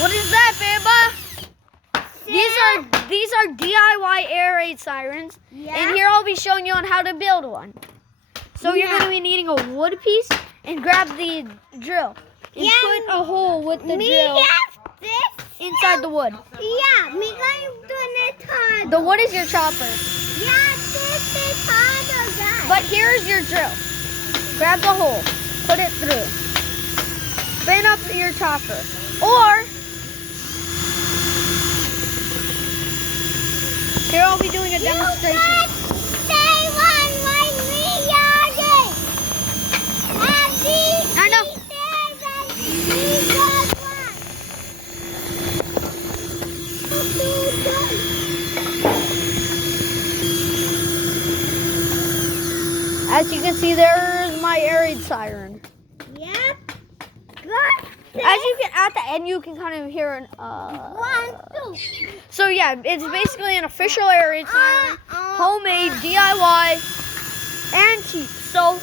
What is that, Bamba? These are DIY air raid sirens. Yeah. And here I'll be showing you on how to build one. So you're going to be needing a wood piece and grab the drill. And put a hole with the drill inside the wood. Yeah, me going to the The wood is your chopper. Yeah, this is harder, guys. But here's your drill. Grab the hole. Put it through. Spin up your chopper. Or, here I'll be doing a demonstration. Stay one like me, Yagi. I know. As you can see, there's my air raid siren. Yep. As you can, at the end, you can kind of hear an 1, 2. So yeah, it's basically an official air raid siren, homemade, DIY, and cheap. So